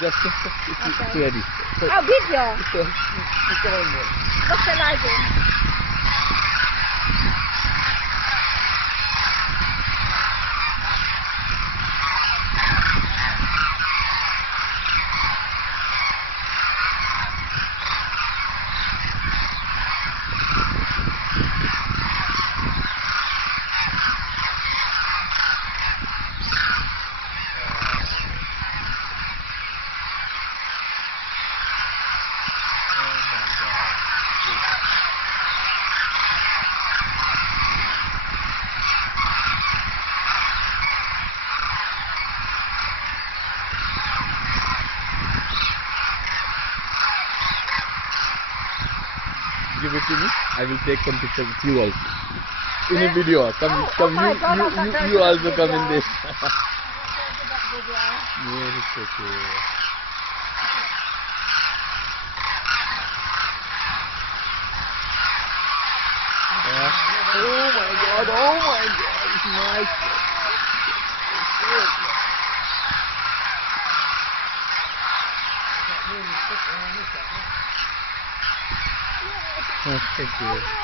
Just Okay. ready. So, Oh, video. it's all there. What shall I do? Give it to me. I will take some picture with you also. In a video. Come, my God, I'm not you going to also that come in video. this. Yes, it's okay. Oh my God, it's nice. Thank you.